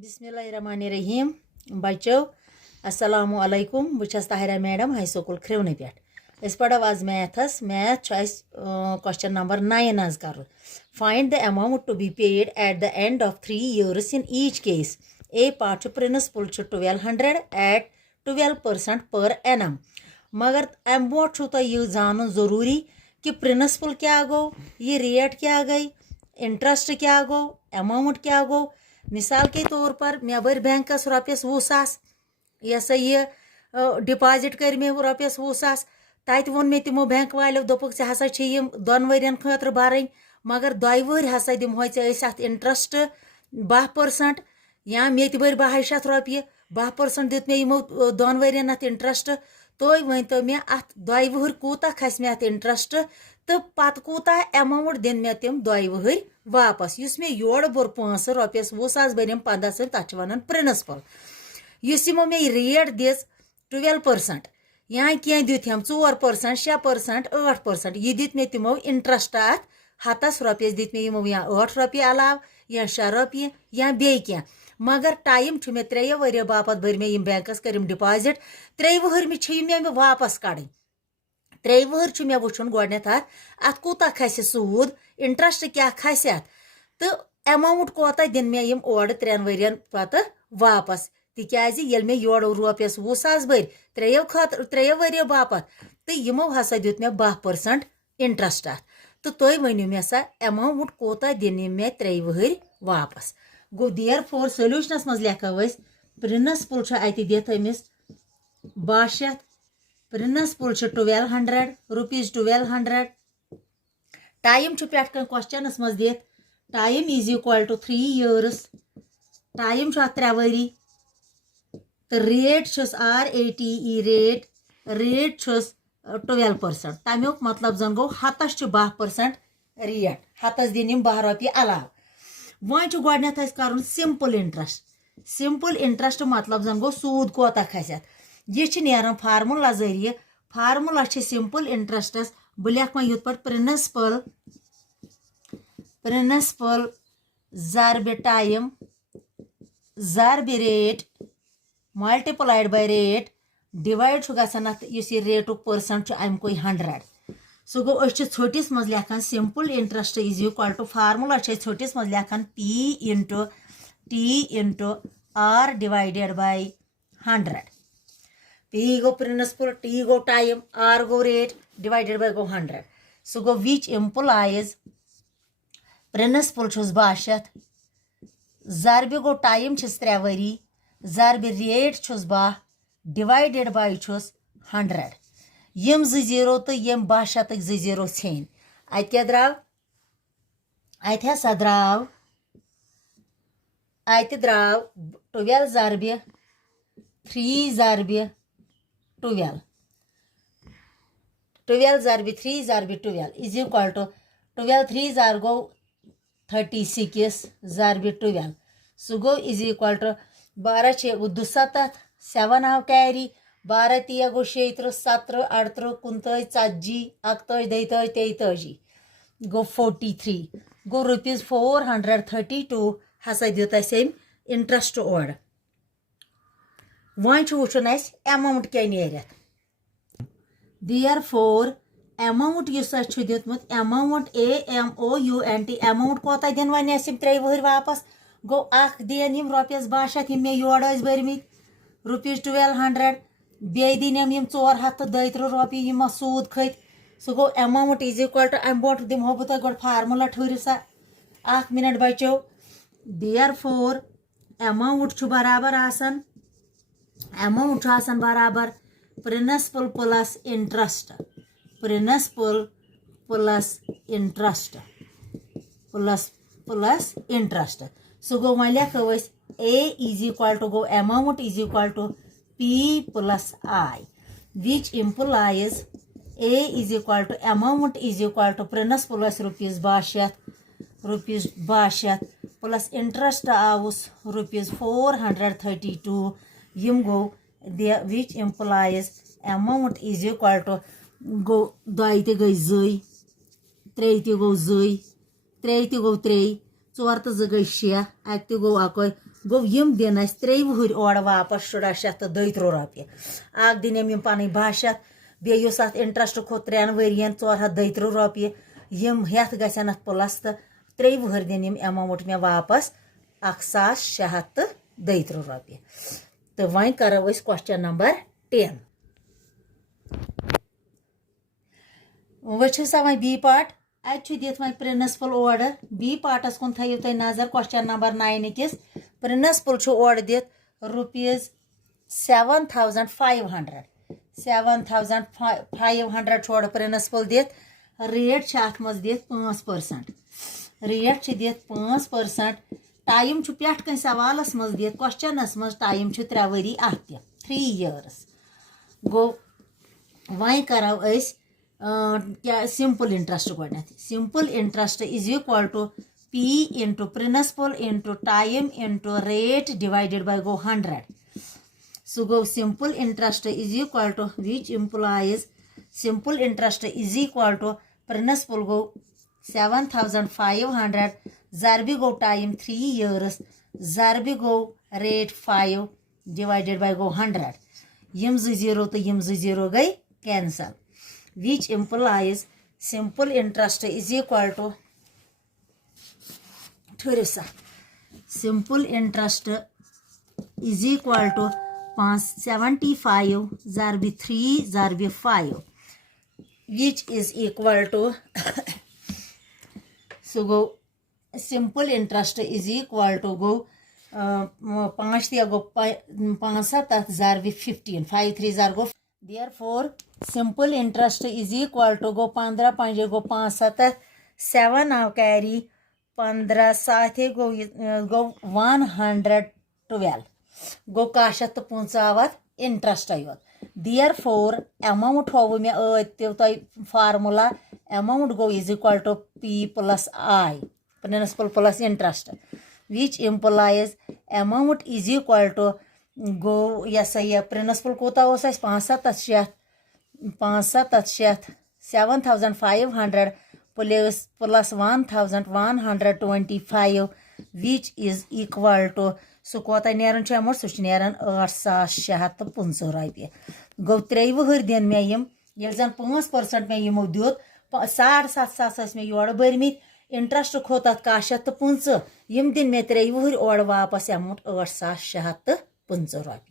बिस्मिल्लाहिर्रहमानिर्रहीम बच्चों अस्सलामु अलैकुम बस ताहिरा मैडम हाई स्कूल खिरवने पे पढ़ो आज मैथ क्वेश्चन नंबर 9 आज कर find the amount to be paid at the end of 3 years in each case A part principal 1200 at 12% per annum मगर अम ब्रोट यह जान जरूरी कि प्रिंसिपल क्या गो ये रेट क्या गई इंटरेस्ट क्या गो अमाउंट क्या गो। मिसाल के तौर पर मे बर बैंकस रॉपियस 20,000 यह सा यह डिपॉजिट कर मे रॉपियस 20,000 तत वोन मे तिमो बैंक वालों दोपक ऐ हसा 2 वर्यन खतर भरन मगर 2 वर हसा दिमो अत इंटरेस्ट 12% या मे बर 200 रॉपिय 12% दित मे यमो 2 वर्यन अत इंटरेस्ट तुम वन तो मे अत 2 वहर कूता खस मे अत इंटरेस्ट तो पत कूता अमाउंट दिन मे तम 2 वहर वापस युस मे योड़ बोर पोंसह रॉपियस 20,000 बरम 15 तथ वन प्रिंसिपल युस यमो मे रेट दिस 12% या कह दिम 4% 6% 8% यह दित मे तिमो इंटरेस्ट अत हतस रॉपियस दित मे यमो या 8 रॉपिय अलाव या 6 रॉपिय या बे क्या मगर टाइम मे 3 वरियो बापत भर मे बैंकस करम डिपॉजिट 3 वहर मे वापस कड़न 3 वहर मे वुन गोडनेथ अत कूता खस सूद इंटरेस्ट क्या खस अत तो अमाउंट कोता दिन मे यम ओर 3 वर्यन पत वापस तिकाज ये मे योड़ रॉपियस 20,000 बर 3 वरियो बापत तो यमो हसा दित मे 12% इंटरेस्ट अत तो तुम वनु मे सा अमाउंट कोता दिन मे 3 वहर वापस गो देयर फोर सोल्यूशनस मज लेखो प्रिंसिपल अत दित अमिस 1200 प्रिंसिपल 1200 रुपीज 1200 टाइम पे क्वेश्चनस मज दित time is equal to 3 years time 3 वरी तो रेट RATE रेट 12% तमुक मतलब जन गो हतस 12% रेट हतस दिन 12 रॉपिय अलाव वन गोडनेथ कर सिंपल इंटरेस्ट मतलब जन गो सूद कोता खस यह नेरान फार्मूला जरिए फार्मूला सिंपल इंटरेस्टस बह लेख वन युत प्रिंसिपल ज़रब टाइम ज़रब rate multiplied by rate divide गसान रेटुक परसेंट अमुक 100 सो गो छोटिस मज लेखान simple interest is equal to formula छोटिस मज लेखान T R divided by 100 P गो प्रिंसिपल T गो टाइम R गो रेट डिवाइडेड बाय गो 100 सो गो विच इम्प्लाइज प्रिंसिपल 1200 ज़रब गो time 3 worry ज़रब rate 12 divided by 100 यम 0 तो यम 1200 0 छेन अत क्या द्राव अत हसा द्राव अत द्राव 12 ज़रब 3 ज़रब 12 ज़रब 3 ज़रब 12 इज इक्वल टू 12 3 ज़र गो 36 ज़रब 12 सो गो इज इक्वल टू 12 2 7 आव कैरी 12 3 गो 36 17 38 29 40 41 42 गो 43 गो रुपीज 432 हसा दित इंटरेस्ट ओर वन वुचन अमाउंट क्या नेरत देयर फोर अमाउंट दितमुत अमाउंट AMOUNT अमाउंट कोता दिन वन 3 वहर वापस गो अख दिन यम रॉपियस 1200 मे योड़ भरमित रुपीज 1200 बे दिन यम 432 रॉपी यम सूद खत सो गो अमाउंट इज इक्वल टू अम ब्रोट दिमो बह तुम फार्मूला ठहर सा 1 मिनट बचो देयर फोर अमाउंट बराबर अमाउंट बराबर principal plus interest principal plus interest so गो वन लेखो A इज इक्वल टू गो amount is equal to P plus I which implies A is equal to amount is equal to principal plus rupees 1200 plus interest आउस rupees 432 यम गो which implies amount is equal to गो 2 ते गई 2 3 ते गो 2 3 ते गो 3 4 तो 2 गई 6 अत गो 1 गो यम दिन 3 वुहर ओर वापस 1732 रॉपये अख दिन यम पन 1200 बेस अत इंटरेस्ट खो 3 वरियन 432 रॉपये यम हेथ गसन अत प्लस तो 3 वुहर दिन यम अमाउंट मे वापस 1632 रॉपये तो वह करो क्वेश्चन नंबर 10 वह बी पार्ट अत दित वह प्रिंसिपल ऑर्डर बी पार्टस कुन थो तुम नजर क्वेश्चन नंबर 9 किस प्रिंसिपल ऑर्डर दित रुपीज 7500 ऑर्डर प्रिंसिपल दित रेट अत मज दित 5% रेट दित 5% टाइम पेट कह सवालस मज दित क्वेश्चनस मज टाइम 3 वरी अत 3 years गो वह करो क्या सिंपल इंटरेस्ट गोडनेथ simple interest is equal to P into principal into time into rate divided by गो 100 सो गो simple interest is equal to which implies simple interest is equal to principal गो 7500 ज़रबी गो time 3 years ज़रबी गो rate 5 divided by गो 100 यम 0 तो यम 0 गई cancel which implies simple interest is equal to simple interest is equal to 75 ज़रबी 3 ज़रबी 5 which is equal to so go simple interest is equal to go 5 दिया गो 5 तथ ज़रबी 15 5 3 ज़र गो therefore simple interest is equal to go 15 5 गो 5 7 7 आव carry 15 7 गो 112 गो 150 आवत interest योत therefore amount हो मे तो formula amount गो is equal to p plus i principal plus interest which implies amount is equal to गो यह प्रिंसिपल कोता 5 7500 plus 1125 which is equal to सो कोता नेरन अमाउंट सह नेरन 8615 रॉपये गो 3 वुहर दिन मे यम ये जन 5% मे यमो दित 7,500 मे योर भरमित इंटरेस्ट खो तथ 150 यम दिन मे 3 वुहर ओर वापस अमाउंट 8615 रॉपये।